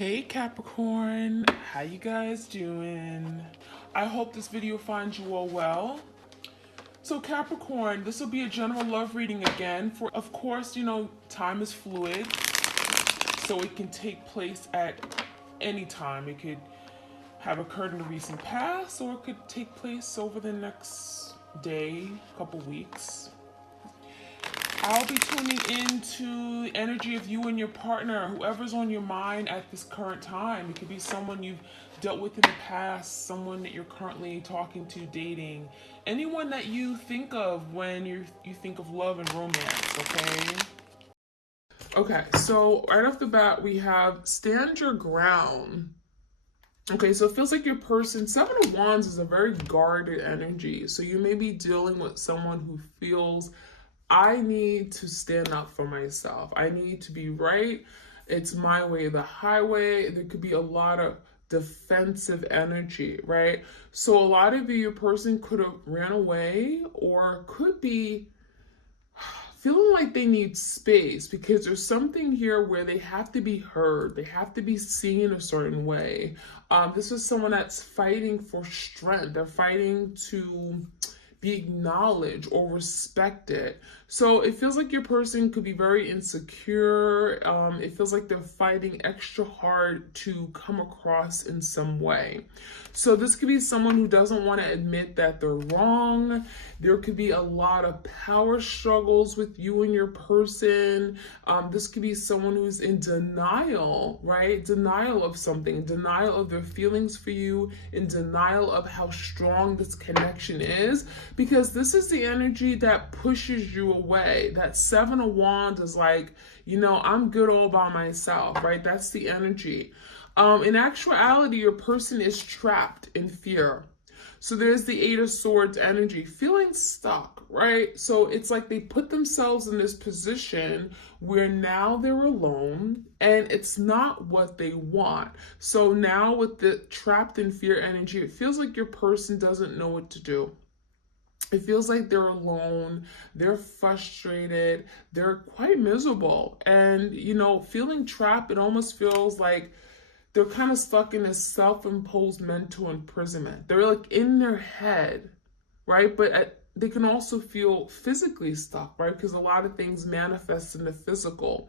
Hey Capricorn, how you guys doing? I hope this video finds you all well. So Capricorn, this will be a general love reading again. For of course, time is fluid, so it can take place at any time. It could have occurred in the recent past, or it could take place over the next day, couple weeks. I'll be tuning into the energy of you and your partner, whoever's on your mind at this current time. It could be someone you've dealt with in the past, someone that you're currently talking to, dating, anyone that you think of when you think of love and romance, okay? Okay, so right off the bat, we have stand your ground. Okay, so it feels like your person, 7 of Wands is a very guarded energy. So you may be dealing with someone who feels, I need to stand up for myself. I need to be right. It's my way or the highway. There could be a lot of defensive energy, right? So a lot of you, your person could have ran away or could be feeling like they need space because there's something here where they have to be heard. They have to be seen a certain way. This is someone that's fighting for strength. They're fighting to be acknowledged or respected. So it feels like your person could be very insecure. It feels like they're fighting extra hard to come across in some way. So this could be someone who doesn't want to admit that they're wrong. There could be a lot of power struggles with you and your person. This could be someone who's in denial, right? Denial of something, denial of their feelings for you, in denial of how strong this connection is, because this is the energy that pushes you away. That 7 of Wands is like, I'm good all by myself, right? That's the energy. In actuality, your person is trapped in fear. So there's the 8 of Swords energy, feeling stuck, right? So it's like they put themselves in this position where now they're alone and it's not what they want. So now with the trapped in fear energy, it feels like your person doesn't know what to do. It feels like they're alone, they're frustrated, they're quite miserable. And, feeling trapped, it almost feels like they're kind of stuck in this self-imposed mental imprisonment. They're like in their head, right? But they can also feel physically stuck, right? Because a lot of things manifest in the physical.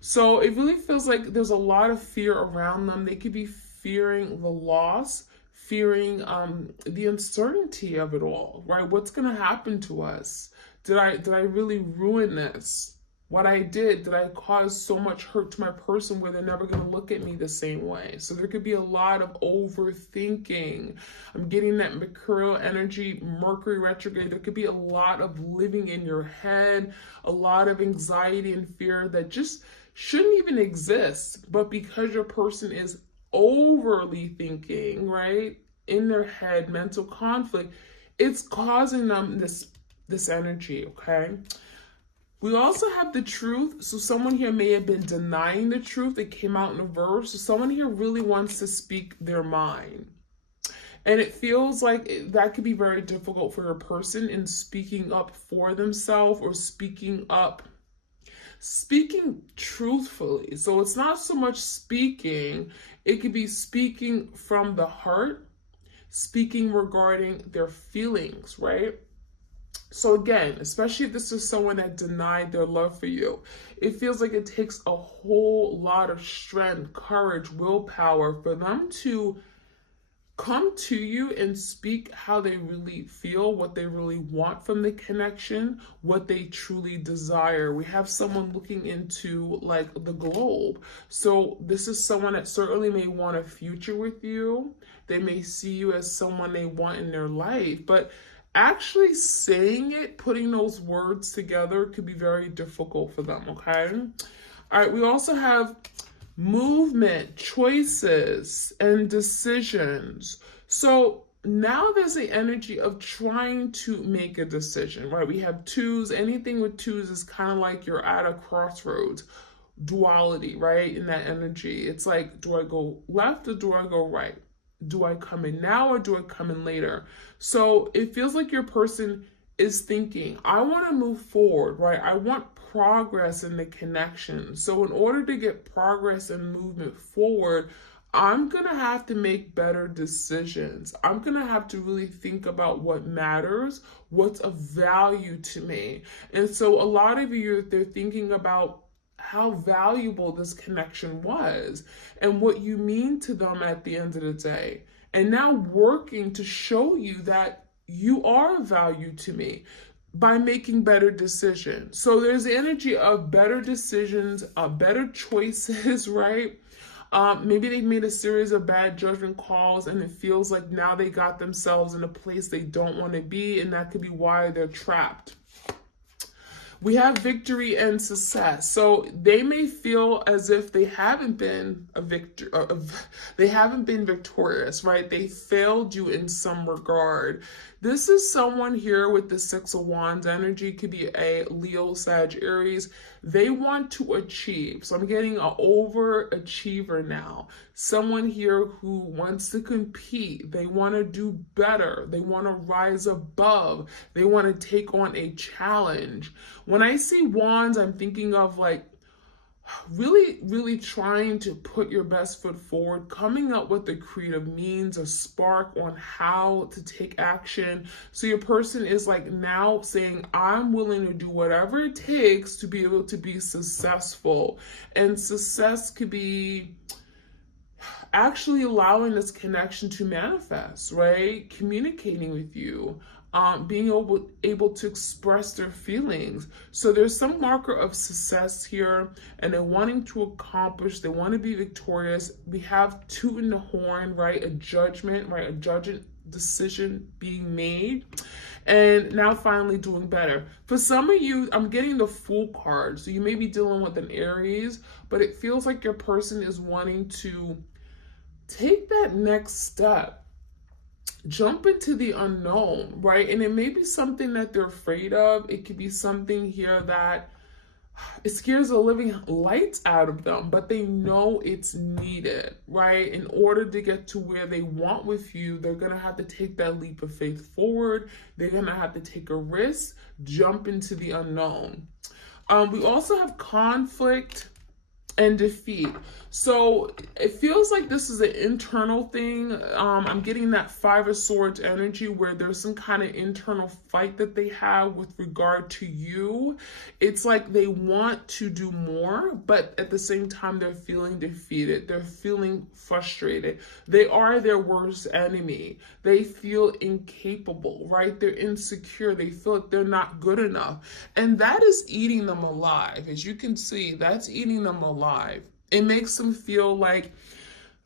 So it really feels like there's a lot of fear around them. They could be fearing the loss, fearing the uncertainty of it all, right? What's going to happen to us? Did I really ruin this? What I did I cause so much hurt to my person where they're never going to look at me the same way? So there could be a lot of overthinking. I'm getting that Mercurial energy, Mercury retrograde. There could be a lot of living in your head, a lot of anxiety and fear that just shouldn't even exist. But because your person is overly thinking, right, in their head, mental conflict, it's causing them this energy, okay? We also have the Truth. So someone here may have been denying the truth. It came out in a verse. So someone here really wants to speak their mind. And it feels like that could be very difficult for a person in speaking up for themselves or speaking truthfully. So it's not so much speaking. It could be speaking from the heart, speaking regarding their feelings, right? So again, especially if this is someone that denied their love for you, it feels like it takes a whole lot of strength, courage, willpower for them to come to you and speak how they really feel, what they really want from the connection, what they truly desire. We have someone looking into like the globe. So this is someone that certainly may want a future with you. They may see you as someone they want in their life, but actually saying it, putting those words together could be very difficult for them, okay? All right, we also have movement, choices, and decisions. So now there's the energy of trying to make a decision, right? We have 2s. Anything with 2s is kind of like you're at a crossroads, duality, right? In that energy. It's like, do I go left or do I go right? Do I come in now or do I come in later? So it feels like your person is thinking, I want to move forward, right? I want progress in the connection. So in order to get progress and movement forward, I'm going to have to make better decisions. I'm going to have to really think about what matters, what's of value to me. And so a lot of you, they're thinking about how valuable this connection was and what you mean to them at the end of the day. And now working to show you that you are of value to me by making better decisions. So there's the energy of better decisions, better choices, right? Maybe they made a series of bad judgment calls and it feels like now they got themselves in a place they don't want to be, and that could be why they're trapped. We have victory and success. So they may feel as if they haven't been they haven't been victorious, right? They failed you in some regard. This is someone here with the Six of Wands energy, could be a Leo, Sag, Aries. They want to achieve. So I'm getting an overachiever now. Someone here who wants to compete. They want to do better. They want to rise above. They want to take on a challenge. When I see wands, I'm thinking of like really trying to put your best foot forward, coming up with a creative means, a spark on how to take action. So your person is like now saying, I'm willing to do whatever it takes to be able to be successful. And success could be actually allowing this connection to manifest, right? Communicating with you, being able to express their feelings. So there's some marker of success here, and they're wanting to accomplish, they want to be victorious. We have tooting the horn, right? A judgment, right? A judgment decision being made, and now finally doing better. For some of you, I'm getting the Fool card. So you may be dealing with an Aries, but it feels like your person is wanting to take that next step, jump into the unknown, right? And it may be something that they're afraid of. It could be something here that it scares the living lights out of them, but they know it's needed, right? In order to get to where they want with you, they're going to have to take that leap of faith forward. They're going to have to take a risk, jump into the unknown. We also have conflict and defeat. So it feels like this is an internal thing. I'm getting that Five of Swords energy where there's some kind of internal fight that they have with regard to you. It's like they want to do more, but at the same time, they're feeling defeated. They're feeling frustrated. They are their worst enemy. They feel incapable, right? They're insecure. They feel like they're not good enough. And that is eating them alive. As you can see, that's eating them alive. It makes them feel like,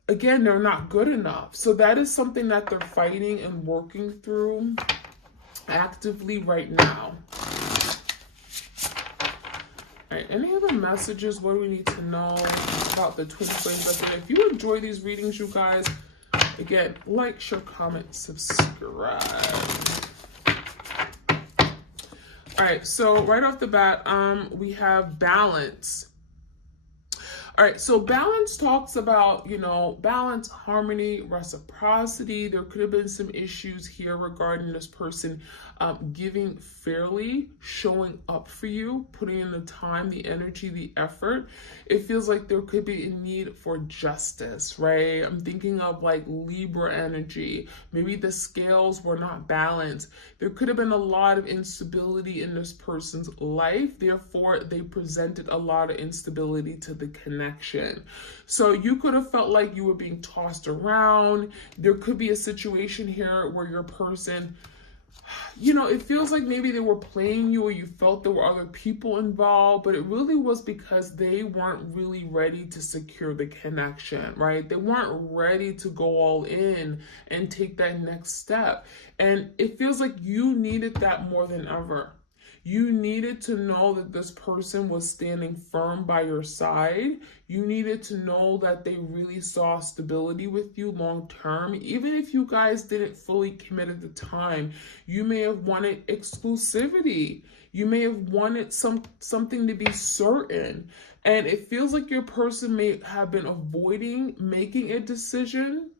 again, they're not good enough. So that is something that they're fighting and working through actively right now. All right, any other messages? What do we need to know about the twin flames? If you enjoy these readings, you guys, again, like, share, comment, subscribe. All right, so right off the bat, we have balance. All right, so balance talks about, balance, harmony, reciprocity. There could have been some issues here regarding this person giving fairly, showing up for you, putting in the time, the energy, the effort. It feels like there could be a need for justice, right? I'm thinking of like Libra energy. Maybe the scales were not balanced. There could have been a lot of instability in this person's life. Therefore, they presented a lot of instability to the connection. So you could have felt like you were being tossed around. There could be a situation here where your person, it feels like maybe they were playing you, or you felt there were other people involved, but it really was because they weren't really ready to secure the connection, right? They weren't ready to go all in and take that next step. And it feels like you needed that more than ever. You needed to know that this person was standing firm by your side. You needed to know that they really saw stability with you long term. Even if you guys didn't fully commit at the time, you may have wanted exclusivity. You may have wanted something to be certain. And it feels like your person may have been avoiding making a decision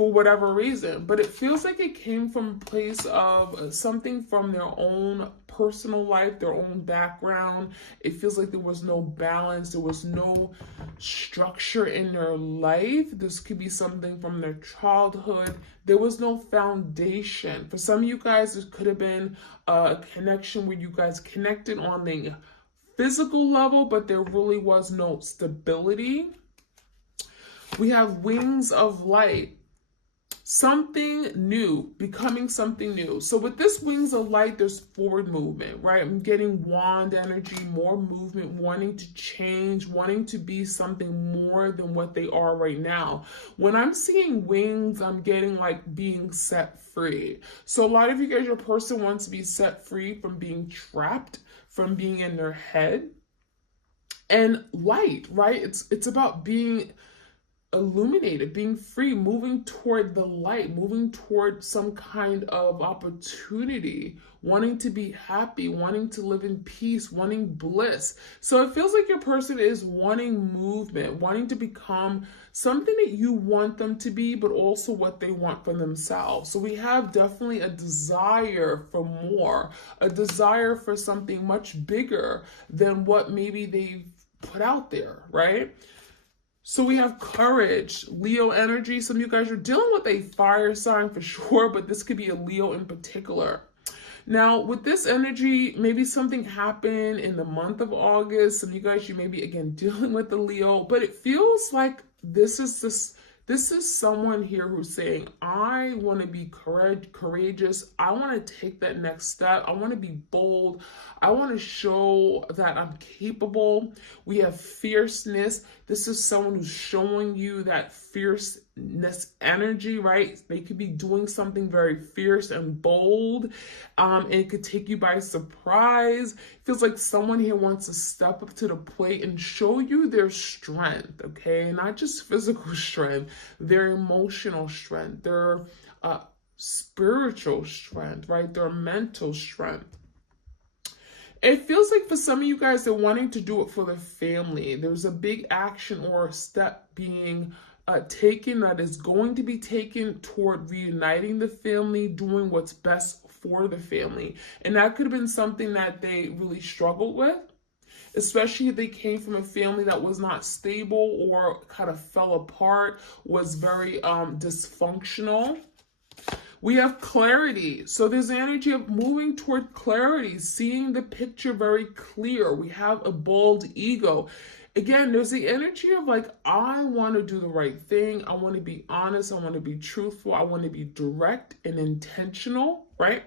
for whatever reason. But it feels like it came from a place of something from their own personal life, their own background. It feels like there was no balance, there was no structure in their life. This could be something from their childhood. There was no foundation. For some of you guys, this could have been a connection where you guys connected on the physical level, but there really was no stability. We have wings of light. Something new, becoming something new. So with this wings of light, there's forward movement, right? I'm getting wand energy, more movement, wanting to change, wanting to be something more than what they are right now. When I'm seeing wings, I'm getting like being set free. So a lot of you guys, your person wants to be set free from being trapped, from being in their head. And light, right? It's about being illuminated, being free, moving toward the light, moving toward some kind of opportunity, wanting to be happy, wanting to live in peace, wanting bliss. So it feels like your person is wanting movement, wanting to become something that you want them to be, but also what they want for themselves. So we have definitely a desire for more, a desire for something much bigger than what maybe they've put out there, right? So we have courage, Leo energy. Some of you guys are dealing with a fire sign for sure, but this could be a Leo in particular. Now, with this energy, maybe something happened in the month of August. Some of you guys, you may be, again, dealing with the Leo, but it feels like this is someone here who's saying, I want to be courageous. I want to take that next step. I want to be bold. I want to show that I'm capable. We have fierceness. This is someone who's showing you that fierceness energy, right? They could be doing something very fierce and bold, and it could take you by surprise. It feels like someone here wants to step up to the plate and show you their strength, okay? Not just physical strength, their emotional strength, their spiritual strength, right? Their mental strength. It feels like for some of you guys, they're wanting to do it for the family. There's a big action or a step being taken that is going to be taken toward reuniting the family, doing what's best for the family. And that could have been something that they really struggled with, especially if they came from a family that was not stable or kind of fell apart, was very dysfunctional. We have clarity. So there's the energy of moving toward clarity, seeing the picture very clear. We have a bold ego. Again, there's the energy of like, I want to do the right thing. I want to be honest. I want to be truthful. I want to be direct and intentional, right?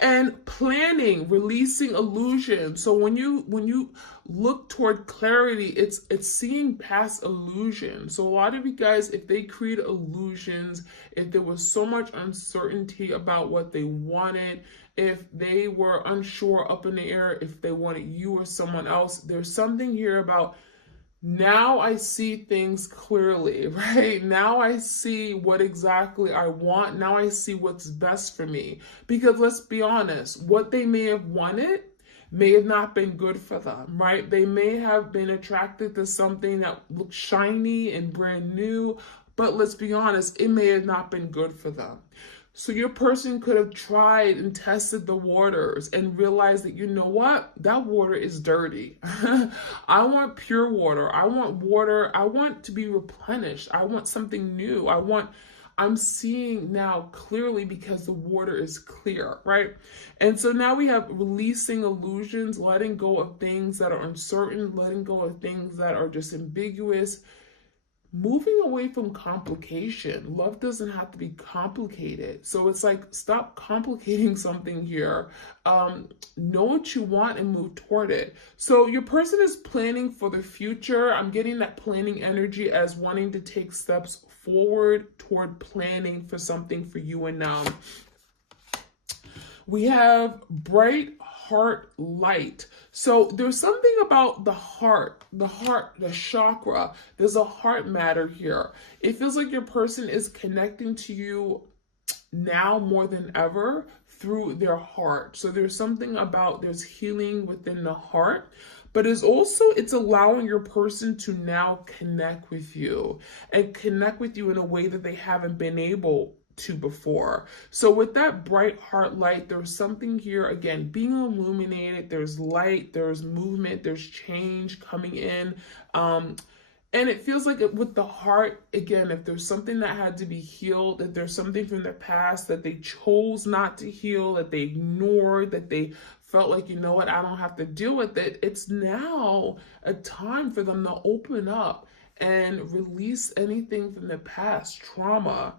And planning, releasing illusion. So when you look toward clarity, it's seeing past illusion. So a lot of you guys, if they create illusions, if there was so much uncertainty about what they wanted, if they were unsure, up in the air, if they wanted you or someone else, there's something here about, now I see things clearly, right? Now I see what exactly I want. Now I see what's best for me. Because let's be honest, what they may have wanted may have not been good for them, right? They may have been attracted to something that looked shiny and brand new, but let's be honest, it may have not been good for them. So your person could have tried and tested the waters and realized that, you know what, that water is dirty. I want pure water. I want water. I want to be replenished. I want something new. I'm seeing now clearly because the water is clear, right? And so now we have releasing illusions, letting go of things that are uncertain, letting go of things that are just ambiguous, moving away from complication. Love doesn't have to be complicated. So it's like, stop complicating something here. Know what you want and move toward it. So your person is planning for the future. I'm getting that planning energy as wanting to take steps forward toward planning for something for you and now. We have bright heart light. So there's something about the heart, the chakra. There's a heart matter here. It feels like your person is connecting to you now more than ever through their heart. So there's something about, there's healing within the heart. but it's allowing your person to now connect with you and connect with you in a way that they haven't been able to before. So with that bright heart light, there's something here, again, being illuminated. There's light, there's movement, there's change coming in. And it feels like with the heart, again, if there's something that had to be healed, if there's something from their past that they chose not to heal, that they ignored, that they felt like, you know what, I don't have to deal with it, it's now a time for them to open up and release anything from the past, trauma,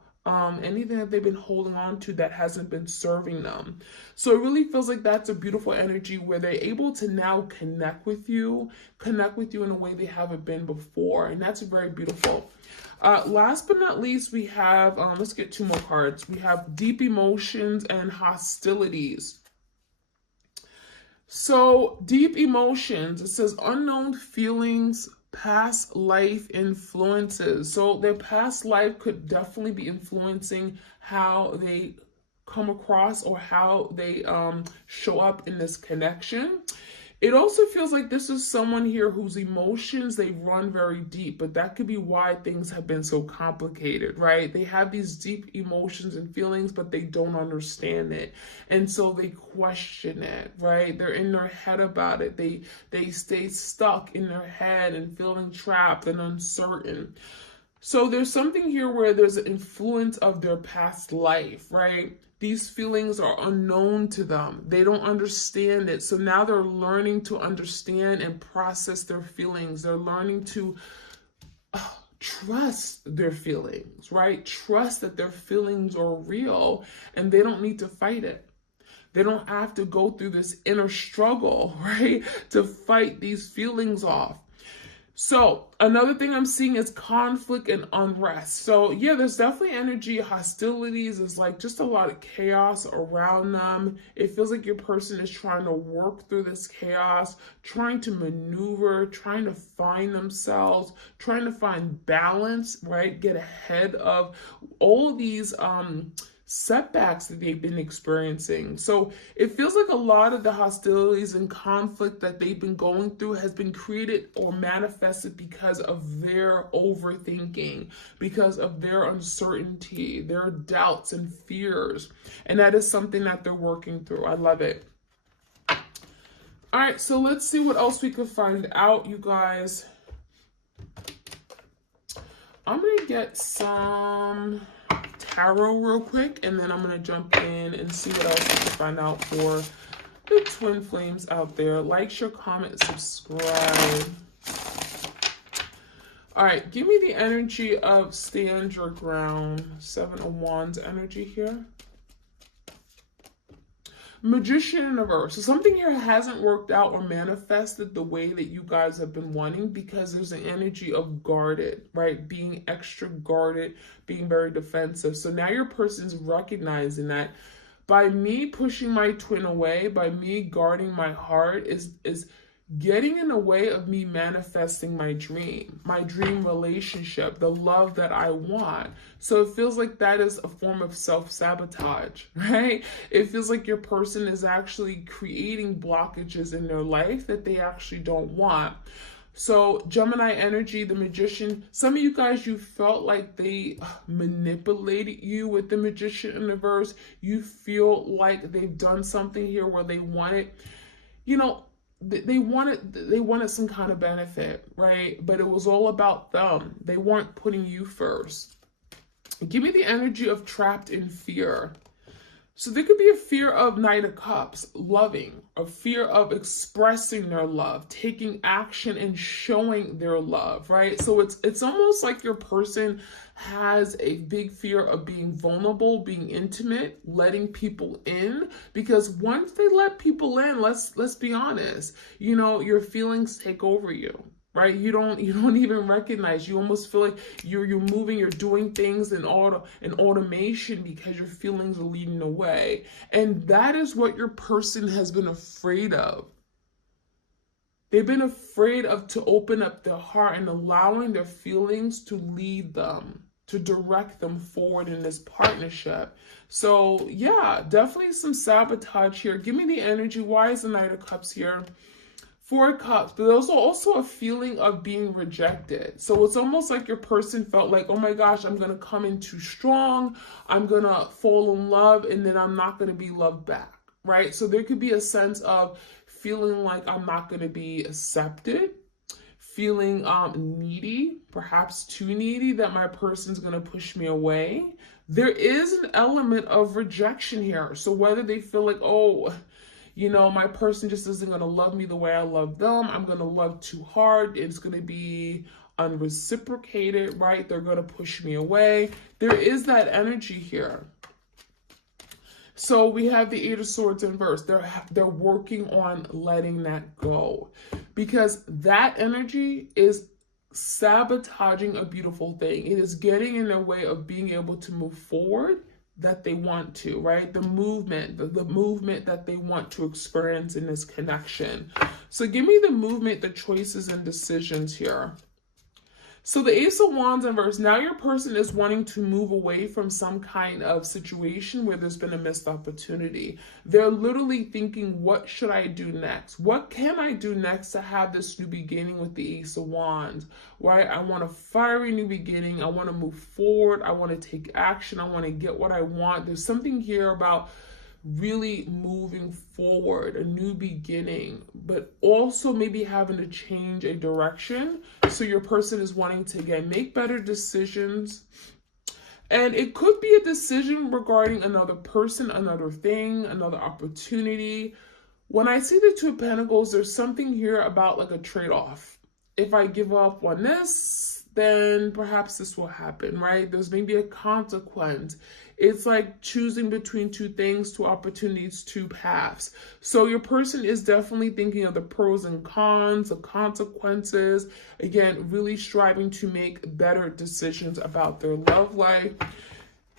anything that they've been holding on to that hasn't been serving them. So it really feels like that's a beautiful energy where they're able to now connect with you in a way they haven't been before. And that's very beautiful. Last but not least, we have, let's get 2 more cards. We have deep emotions and hostilities. So deep emotions, it says unknown feelings, past life influences. So their past life could definitely be influencing how they come across or how they show up in this connection. It also feels like this is someone here whose emotions, they run very deep, but that could be why things have been so complicated, right? They have these deep emotions and feelings, but they don't understand it. And so they question it, right? They're in their head about it. They stay stuck in their head and feeling trapped and uncertain. So there's something here where there's an influence of their past life, right? These feelings are unknown to them. They don't understand it. So now they're learning to understand and process their feelings. They're learning to trust their feelings, right? Trust that their feelings are real and they don't need to fight it. They don't have to go through this inner struggle, right? To fight these feelings off. So another thing I'm seeing is conflict and unrest. So yeah, there's definitely energy, hostilities. There's like just a lot of chaos around them. It feels like your person is trying to work through this chaos, trying to maneuver, trying to find themselves, trying to find balance, right? Get ahead of all these setbacks that they've been experiencing. So it feels like a lot of the hostilities and conflict that they've been going through has been created or manifested because of their overthinking, because of their uncertainty, their doubts and fears. And that is something that they're working through. I love it. All right, so let's see what else we could find out, you guys. I'm going to get some tarot real quick, and then I'm going to jump in and see what else we can find out for the twin flames out there. Like, share, comment, subscribe. All right, give me the energy of stand your ground. 7 of Wands energy here. Magician in reverse. So something here hasn't worked out or manifested the way that you guys have been wanting because there's an energy of guarded, right? Being extra guarded, being very defensive. So now your person's recognizing that by me pushing my twin away, by me guarding my heart is getting in the way of me manifesting my dream relationship, the love that I want. So it feels like that is a form of self-sabotage, right? It feels like your person is actually creating blockages in their life that they actually don't want. So Gemini energy, the Magician, some of you guys, you felt like they manipulated you with the Magician in reverse. You feel like they've done something here where they wanted, you know, they wanted some kind of benefit, right? But it was all about them. They weren't putting you first. Give me the energy of trapped in fear. So there could be a fear of Knight of Cups, loving, a fear of expressing their love, taking action and showing their love, right? So it's almost like your person has a big fear of being vulnerable, being intimate, letting people in, because once they let people in, let's be honest, you know, your feelings take over you. Right? You don't even recognize. You almost feel like you're moving, you're doing things in automation because your feelings are leading the way. And that is what your person has been afraid of. They've been afraid of to open up their heart and allowing their feelings to lead them, to direct them forward in this partnership. So yeah, definitely some sabotage here. Give me the energy. Why is the Knight of Cups here? Four Cups, but there's also a feeling of being rejected. So it's almost like your person felt like, oh my gosh, I'm going to come in too strong. I'm going to fall in love and then I'm not going to be loved back, right? So there could be a sense of feeling like I'm not going to be accepted, feeling needy, perhaps too needy, that my person's going to push me away. There is an element of rejection here. So whether they feel like, oh, you know, my person just isn't going to love me the way I love them. I'm going to love too hard. It's going to be unreciprocated, right? They're going to push me away. There is that energy here. So we have the Eight of Swords in reverse. They're working on letting that go, because that energy is sabotaging a beautiful thing. It is getting in their way of being able to move forward that they want to, right? The movement, the movement that they want to experience in this connection. So give me the movement, the choices and decisions here. So the Ace of Wands in reverse, now your person is wanting to move away from some kind of situation where there's been a missed opportunity. They're literally thinking, what should I do next? What can I do next to have this new beginning with the Ace of Wands, right? I want a fiery new beginning. I want to move forward. I want to take action. I want to get what I want. There's something here about really moving forward, a new beginning, but also maybe having to change a direction. So your person is wanting to, again, make better decisions. And it could be a decision regarding another person, another thing, another opportunity. When I see the Two of Pentacles, there's something here about like a trade-off. If I give up on this, then perhaps this will happen, right? There's maybe a consequence. It's like choosing between two things, two opportunities, two paths. So your person is definitely thinking of the pros and cons, the consequences. Again, really striving to make better decisions about their love life.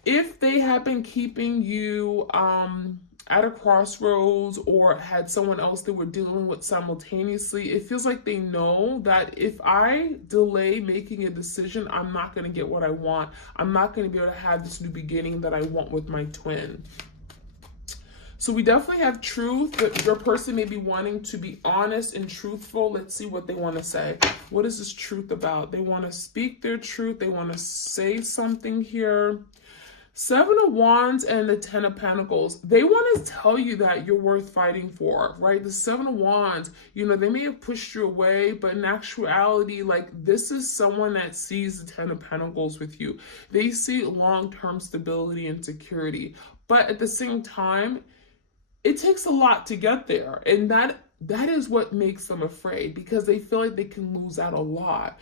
If they have been keeping you at a crossroads or had someone else they were dealing with simultaneously, it feels like they know that if I delay making a decision, I'm not going to get what I want. I'm not going to be able to have this new beginning that I want with my twin. So we definitely have truth, but your person may be wanting to be honest and truthful. Let's see what they want to say. What is this truth about? They want to speak their truth. They want to say something here. Seven of Wands and the Ten of Pentacles, they want to tell you that you're worth fighting for, right? The Seven of Wands, you know, they may have pushed you away, but in actuality, like, this is someone that sees the Ten of Pentacles with you. They see long-term stability and security, but at the same time, it takes a lot to get there. And that is what makes them afraid, because they feel like they can lose out a lot.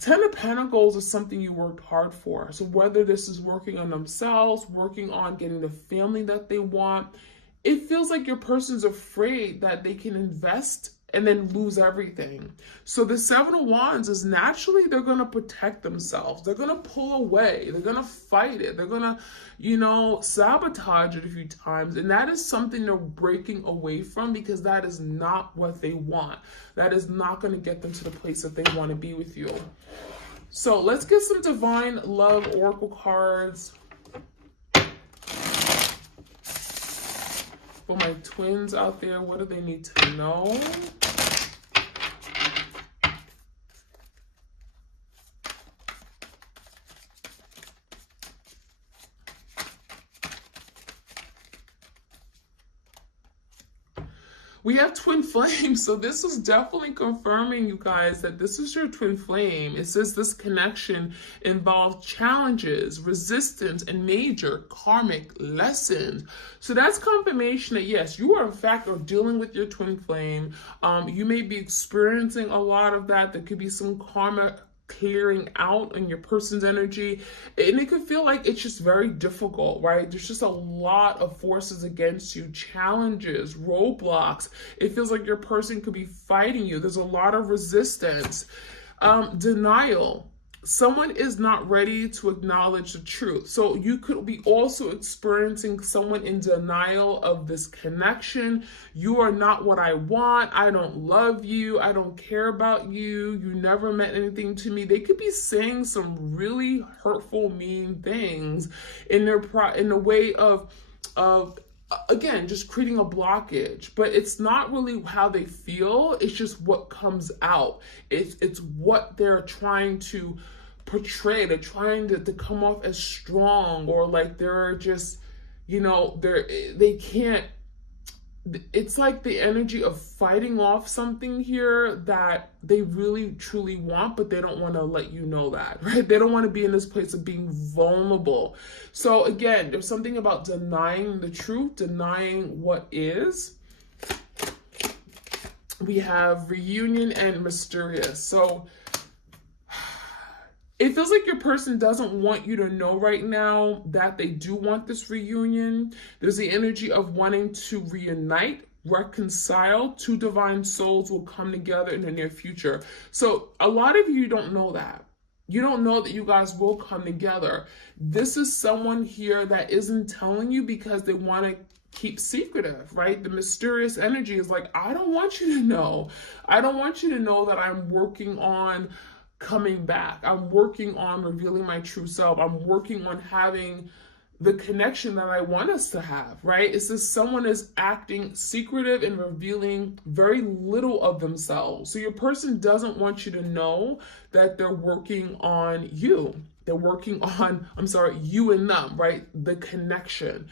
Ten of Pentacles is something you worked hard for. So whether this is working on themselves, working on getting the family that they want, it feels like your person's afraid that they can invest and then lose everything. So the Seven of Wands is naturally they're going to protect themselves. They're going to pull away. They're going to fight it. They're going to, you know, sabotage it a few times. And that is something they're breaking away from, because that is not what they want. That is not going to get them to the place that they want to be with you. So let's get some Divine Love Oracle cards for my twins out there. What do they need to know? We have twin flame, so this is definitely confirming, you guys, that this is your twin flame. It says this connection involves challenges, resistance, and major karmic lessons. So that's confirmation that yes, you are in fact dealing with your twin flame. You may be experiencing a lot of that. There could be some karma clearing out in your person's energy, and it could feel like it's just very difficult, right? There's just a lot of forces against you, challenges, roadblocks. It feels like your person could be fighting you. There's a lot of resistance, denial. Someone is not ready to acknowledge the truth. So you could be also experiencing someone in denial of this connection. You are not what I want. I don't love you. I don't care about you. You never meant anything to me. They could be saying some really hurtful, mean things in their in a way of again, just creating a blockage, but it's not really how they feel. It's just what comes out. It's what they're trying to portray. They're trying to come off as strong, or like they're just, they can't, it's like the energy of fighting off something here that they really truly want, but they don't want to let you know that, right? They don't want to be in this place of being vulnerable. So again, there's something about denying the truth, denying what is. We have reunion and mysterious. So it feels like your person doesn't want you to know right now that they do want this reunion. There's the energy of wanting to reunite, reconcile. Two divine souls will come together in the near future. So a lot of you don't know that. You don't know that you guys will come together. This is someone here that isn't telling you because they want to keep secretive, right? The mysterious energy is like, I don't want you to know. I don't want you to know that I'm working on coming back. I'm working on revealing my true self. I'm working on having the connection that I want us to have, right? It's just someone is acting secretive and revealing very little of themselves. So your person doesn't want you to know that they're working on you. They're working on, you and them, right? The connection.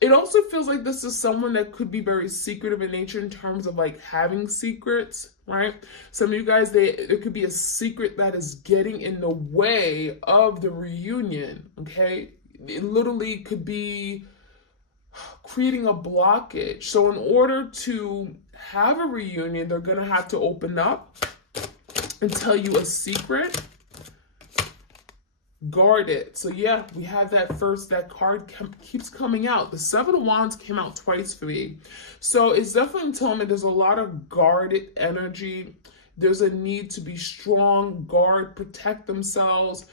It also feels like this is someone that could be very secretive in nature in terms of like having secrets, right? Some of you guys, there could be a secret that is getting in the way of the reunion, okay? It literally could be creating a blockage. So in order to have a reunion, they're going to have to open up and tell you a secret. Guard it. So yeah, we have that card keeps coming out. The Seven of Wands came out twice for me. So it's definitely telling me there's a lot of guarded energy. There's a need to be strong, guard, protect themselves,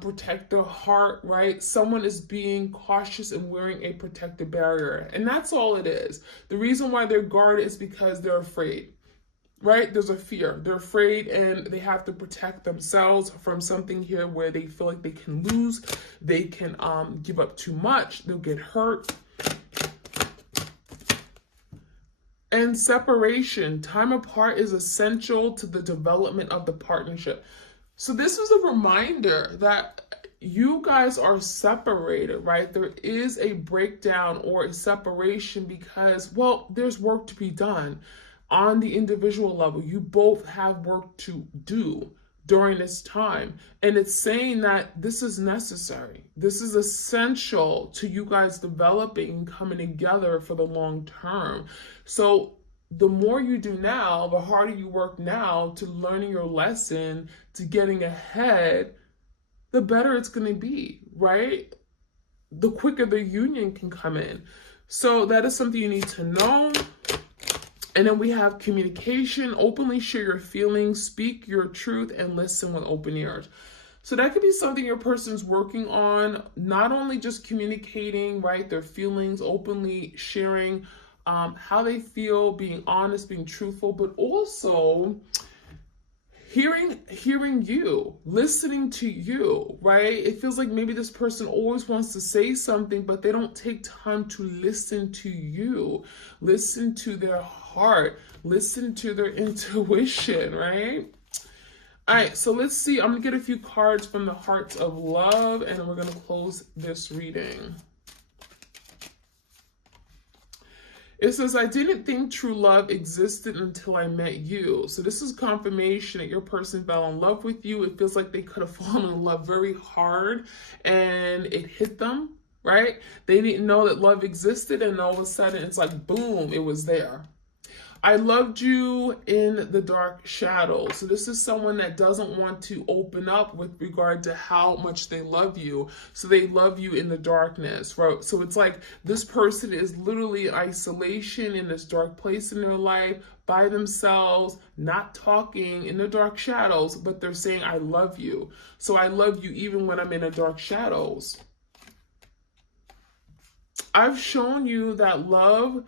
protect their heart, right? Someone is being cautious and wearing a protective barrier. And that's all it is. The reason why they're guarded is because they're afraid. Right? There's a fear. They're afraid and they have to protect themselves from something here where they feel like they can lose. They can give up too much. They'll get hurt. And separation. Time apart is essential to the development of the partnership. So this is a reminder that you guys are separated, right? There is a breakdown or a separation because, well, there's work to be done. On the individual level, you both have work to do during this time. And it's saying that this is necessary. This is essential to you guys developing and coming together for the long term. So the more you do now, the harder you work now to learning your lesson, to getting ahead, the better it's going to be, right? The quicker the union can come in. So that is something you need to know. And then we have communication, openly share your feelings, speak your truth, and listen with open ears. So that could be something your person's working on, not only just communicating, right, their feelings, openly sharing how they feel, being honest, being truthful, but also hearing you, listening to you, right? It feels like maybe this person always wants to say something, but they don't take time to listen to you, listen to their heart, listen to their intuition, right? All right, so let's see. I'm gonna get a few cards from the Hearts of Love, and then we're gonna close this reading. It says, I didn't think true love existed until I met you. So this is confirmation that your person fell in love with you. It feels like they could have fallen in love very hard and it hit them, right? They didn't know that love existed, and all of a sudden it's like, boom, it was there. I loved you in the dark shadows. So this is someone that doesn't want to open up with regard to how much they love you. So they love you in the darkness, right? So it's like this person is literally in isolation in this dark place in their life, by themselves, not talking in the dark shadows, but they're saying, I love you. So I love you even when I'm in the dark shadows. I've shown you that love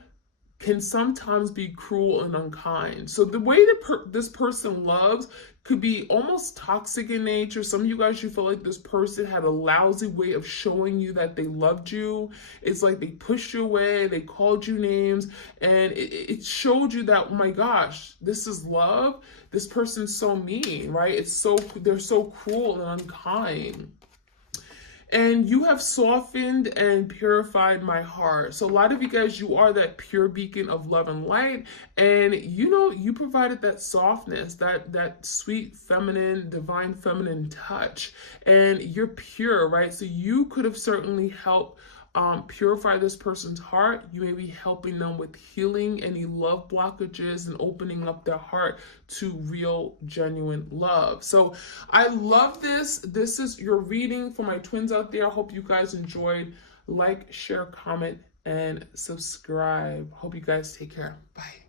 can sometimes be cruel and unkind. So the way that this person loves could be almost toxic in nature. Some of you guys, you feel like this person had a lousy way of showing you that they loved you. It's like they pushed you away, they called you names, and it showed you that, oh my gosh, this is love. This person's so mean, right? They're so cruel and unkind. And you have softened and purified my heart. So a lot of you guys, you are that pure beacon of love and light. And you know, you provided that softness, that sweet feminine, divine feminine touch. And you're pure, right? So you could have certainly helped purify this person's heart. You may be helping them with healing any love blockages and opening up their heart to real, genuine love. So I love this. This is your reading for my twins out there. I hope you guys enjoyed. Like, share, comment, and subscribe. Hope you guys take care. Bye.